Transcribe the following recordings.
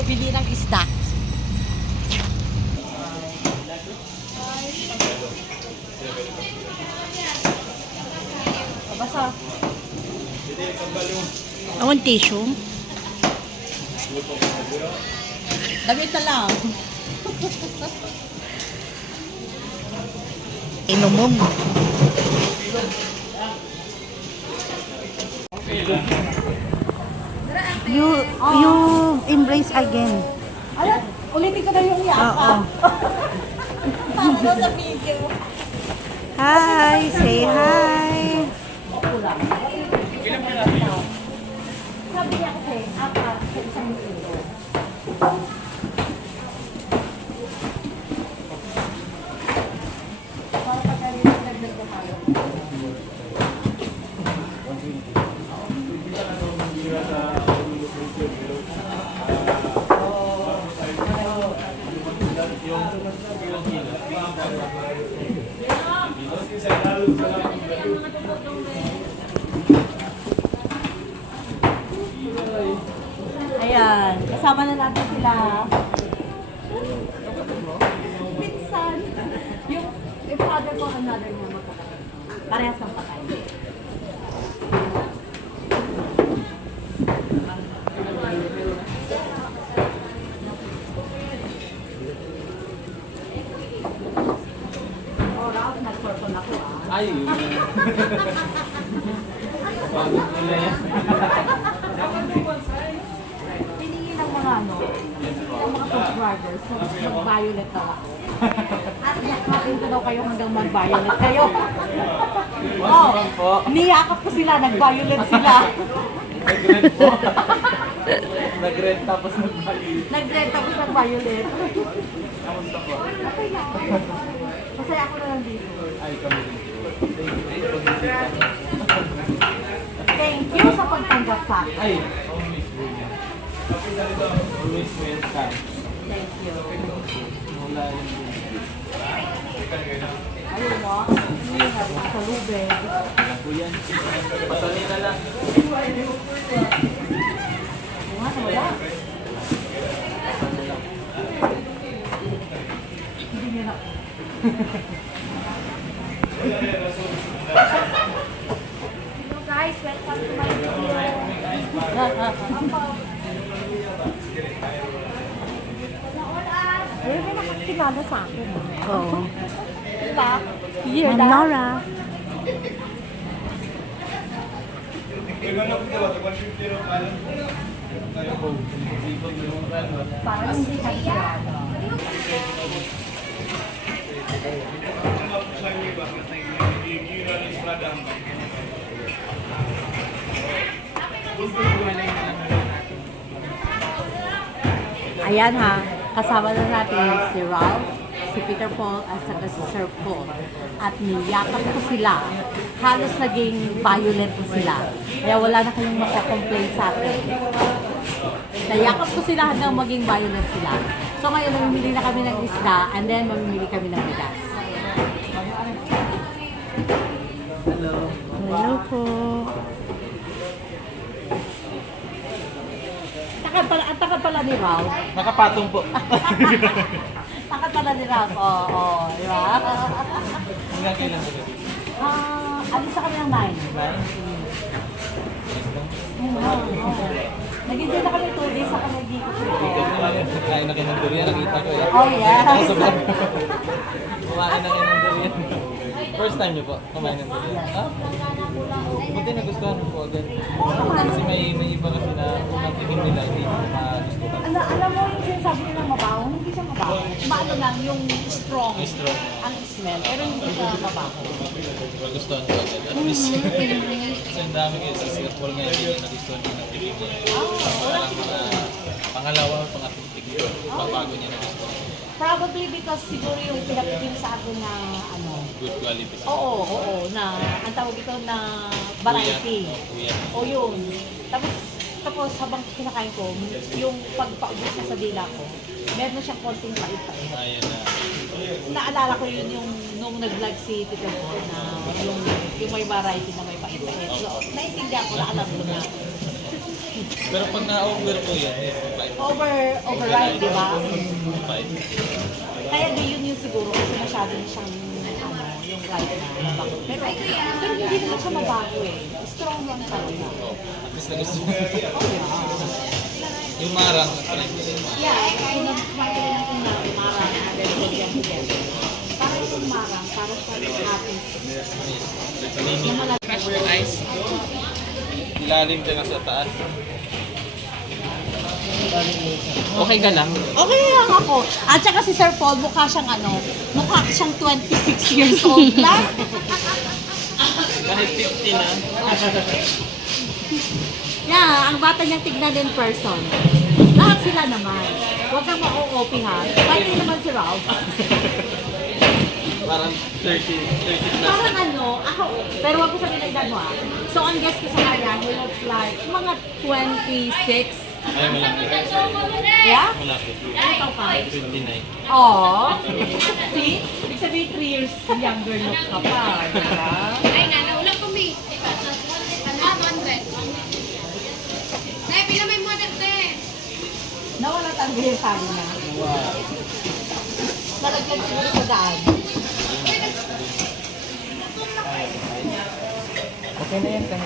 tayo bili ng isda. Basa. Awan tissue. Damit na lang. Inumom. You embrace again. Ayan, ulitin ko na yung yaka. Para daw sa video. Hi, say hi. Sabi niya kasi, apat sa isang kilo. Para pagkarin yung nagdag ko tayo. Ayan, kasama na natin sila. Minsan, yung father ko, another niya magkakapatid. Parehas ng patay. Oh, Ralph, nag-sorton ako ah. Ay, pagod nila yan. Hiningi ng mga ano, ng mga subscribers, mag-violet daw ako. At yakapin ko daw kayo hanggang mag-violet kayo. Oh, niyakap ko sila, nag-violet sila. Nag-red po. Nag-red tapos nag-violet. Nag-red tapos nag-violet. Kamusta po? Okay lang. Masaya ako na lang dito. Ay, kami din. Thank you sa pagtanggap sa akin. Ay, always welcome. Always welcome. Thank you. Wala yung Ayun mo, hindi na sa lubeg. Alam ko yan. Pasalin na lang. Wala, wala. Hindi niya na. Hello guys, welcome to my video. Ayun, may nakakilala sa akin. Oo. Diba? Year Ma'am Nora. Parang hindi ka sigurado. Ayan ha, kasama na natin si Ralph, si Peter Paul, at saka si Sir Paul. At niyakap ko sila. Halos naging violet na sila. Kaya wala na kayong mako-complain sa akin. Nayakap ko sila hanggang maging violet sila. So ngayon, mamimili na kami ng isda and then mamimili kami ng bigas. Hello. Hello po. Ang takad pala ni Ralph. Nakapatong po. Takad pala ni Ralph. Oo, di ba? Hanggang kailan ba gabi? Alis sa kami ng 9. Nag-enjoy na kami 2 days sa kami dito. Kain na kayo ng durian, nakita ko eh. Oh, yes. Ako sa vlog. Kumain na kayo ng durian. First time niyo po kumain ng durian. Buti nagustuhan mo po agad. Kasi may iba kasi na unang tingin nila hindi magustuhan. Alam mo yung sinasabi ko ng mabaho, hindi siya mabaho. Maano lang, yung strong. Strong. Ang smell, pero hindi siya mabaho. Magustuhan ko agad. At least, kasi ang dami kayo sa Singapore ngayon, hindi na nagustuhan ko ng tingin niya. Parang mga pangalawa o pangatlong tingin. Bago niya nagustuhan. Probably because siguro yung pinapitin sa akin na ano. Good quality. Oo, na ang tawag ito na variety. Kuya. O yun. Tapos habang kinakain ko, yung pagpaubos na sa dila ko, meron na siyang konting pait-pait. Ayan na. Naalala ko yun yung nung nag-vlog si Tito Paul na yung may variety na may pait-pait. So, naiintindihan ko na alam ko na. Pero pag na-over po yan, eh, pag override, di ba? Five. Kaya gayon yun siguro kasi masyado na siyang yung ride na mabago. Pero hindi naman siya mabago eh. Strong lang talaga. At least na gusto mo. Oh yeah. Yung marang na try ko din. Yeah, kung nag-try ko lang kung marang na ganito yan. Para yung marang, para sa ating Nice. Ilalim dyan sa taas. Okay ka lang? okay lang ako. At saka si Sir Paul, mukha siyang 26 years old lang. Kahit 50 na. Yeah, ang bata niyang tignan in person. Lahat sila naman. Huwag kang ma-OP ha. Pati naman si Ralph. Parang 30 plus. Parang ako, pero wag ko sabihin na edad mo ha. So ang guess ko sa kanya, he looks like mga 26. Ay, malaki. Yeah? Malaki. Ano tao ka? 29. Oo. See? Ibig sabihin 3 years younger look ka pa. Diba? Ay, nanaulang kami. Ah, 100. Nay, pila may model, te. Nawala talaga yung sabi niya. Nalagyan siguro sa daan. Okay na yan kahit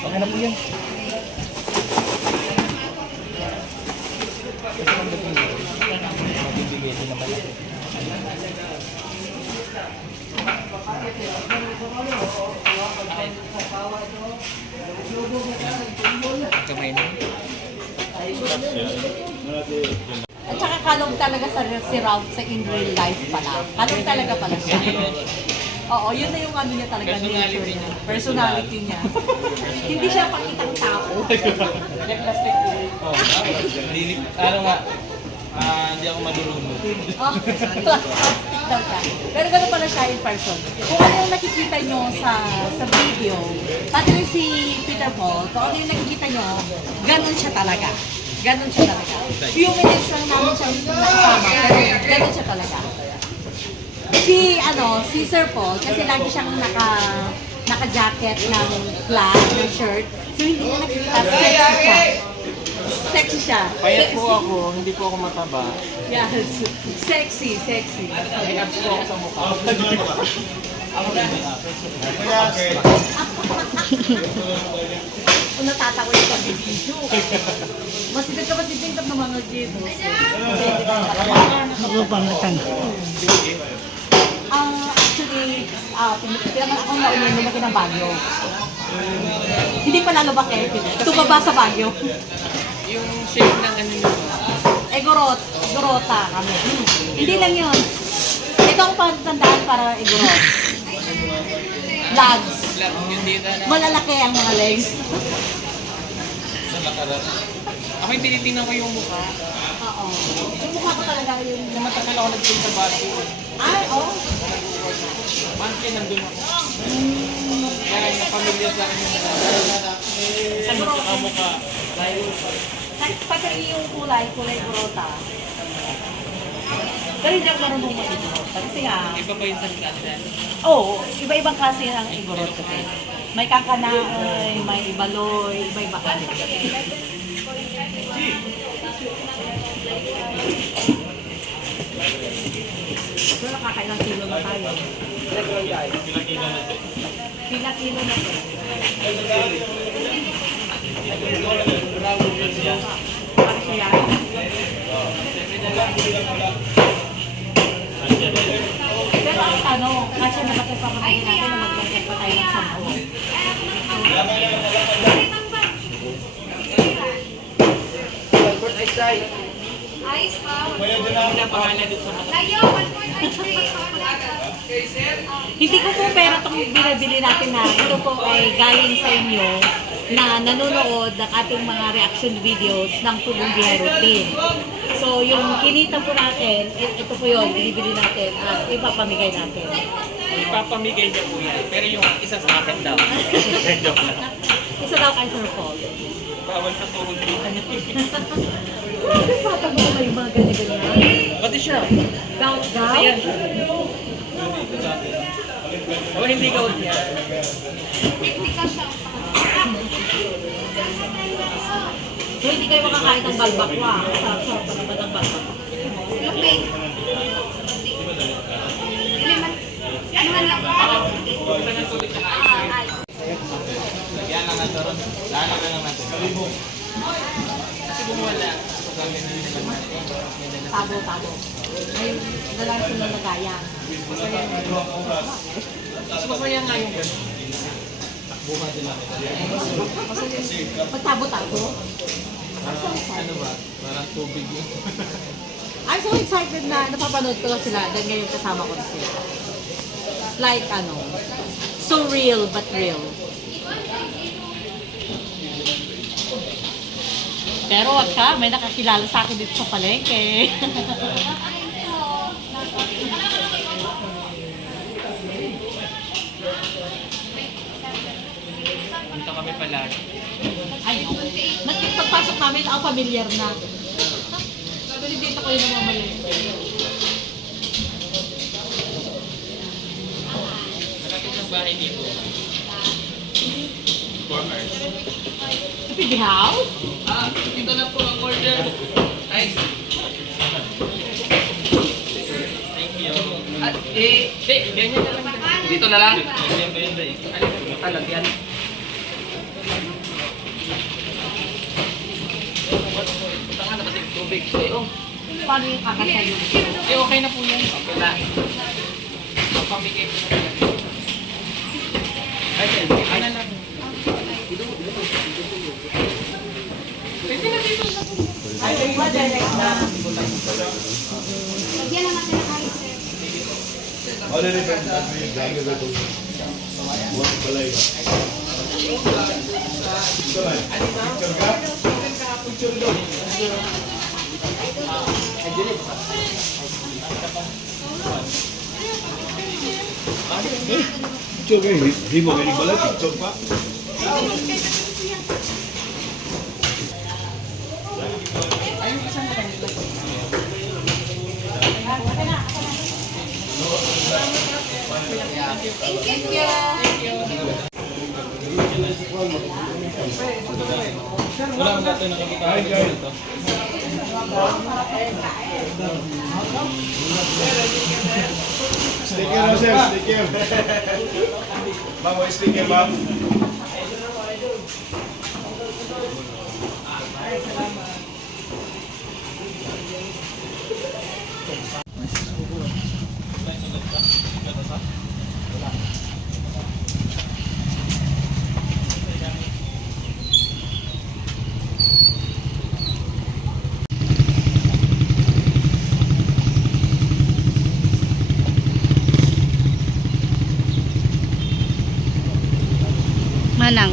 okay na po yan. Magbibigay din naman ako. Kamay na. At saka kalong talaga si Ralph sa in real life pala. Kalong talaga pala siya. Oo, yun na yung ano niya talaga, nature niya. Personality niya. Hindi siya pakitang tao. Oh, ano nga, hindi ako madurunod. Oh, plastic daw siya. Pero gano'n pala siya in person. Kung ano yung nakikita nyo sa video, pati rin si Peter Paul, kung ano yung nakikita nyo, gano'n siya talaga. Gano'n siya talaga. Few minutes lang namin siya nakasama, pero gano'n siya talaga. Si Sir Paul, kasi lagi siyang naka-jacket ng black, ng shirt, so hindi niya nakikita, sexy siya. Sexy siya. Payat po ako, hindi po ako mataba. Yes. Sexy. May abs po ako sa mukha. Kung natatakot ka sa video. Masidag ka ng mga gito. Actually, pinag akong nauna lumaki ng Baguio. Hindi pa lalabak eh. Tumaba sa Baguio. Yung shape ng ano nyo. Gorota kami. Hindi lang yun. Ito ang pagtandaan para igorot. Legs. Yung dito na Malalaki ang mga legs. sa nakarap. Ako yung tinitingnan ko yung mukha. Oo. Yung mukha ko talaga yung... Matagal ako nag-train sa Baguio. Ay, oh. Monthly nandun ako. Kaya yung pamilya sa akin yung sa mukha. Pati yung kulay gorota. Pero hindi ako marunong mag-igorota. Kasi nga, Iba pa yung salita. iba-ibang klase ang igorot kasi. May kakanaoy, may ibaloy, iba-iba kasi. So, nakakailang kilo na tayo. Pila kilo na to. Para siya. Pero ang tanong, kasi naman sa pamilya natin na maglagay pa tayo ng sampo. Ice pa. Wala pangalan dito sa mga. Layo, 1.5 ice cream. Hindi ko po pera itong binabili natin na ito po ay galing sa inyo na nanonood ng ating mga reaction videos ng Tubong Bihay Routine. So, yung kinita po natin, ito po yun, binibili natin at ipapamigay natin. Ipapamigay niya po yan. Pero yung isa sa akin daw. Joke lang. Isa daw kay Sir Paul. Bawal sa tuhod dito. Grabe, patag mo ba yung mga ganyan-ganyan? Pati siya. Gout, gout? Ayan. Dito sa akin. O hindi gold yan. Technical siya. So, hindi kayo makakain ng balbakwa. Sarap-sarap pa naman ng balbakwa. Lupig. Ano man lang. Lagyan lang natin ron. Lalo na lang natin. Kasi bumuwala. So gagawin na nila natin. Tabo-tabo. May dalang sila nagayang. Mas masaya nga yung gano'n. Takbuhan din natin. Pagtabo-tabo. Ano ba? Parang tubig yun. I'm so excited na napapanood ko lang sila dahil ngayon kasama ko na sila. It's like so real but real. Pero wag ka, may nakakilala sa akin dito sa palengke. Dito kami pala. Ay, no. Pagpasok namin, ako familiar na. Sabi ni dito kayo namamali. Malapit ng bahay dito. 4 hours. Happy house? Dito na po ang order. Nice. Thank you. Ganyan na lang. Dito na lang. Ganyan ba yun ba eh? Lagyan. Punta nga na kasi tubig. Paano yung kakasayo? Okay na po yan. Okay na. Pamigay po na lang. Ay, ano lang. Pwede na dito. Ay, ba, direct na. Lagyan lang natin ng ice. 이쪽에 리모델링 걸려 이쪽 봐. Wala akong natin nakikita dito. Sticker na sir, sticker. Ma'am, may sticker ma'am. Manang.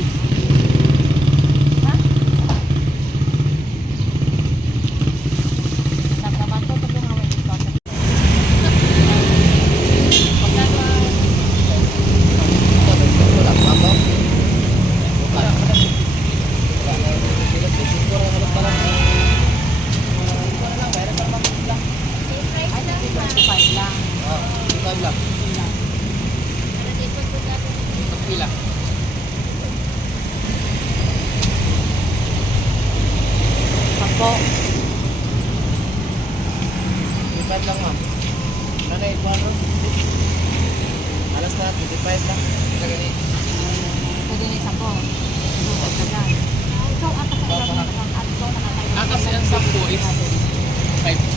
Po. Lipat lang ma'am. Nanay, paano? Alas na, 25 lang. Kagani. Pwede na isa po. Ikaw ata sa ilang ikaw nakatayo. Kasi ang 10 is 5.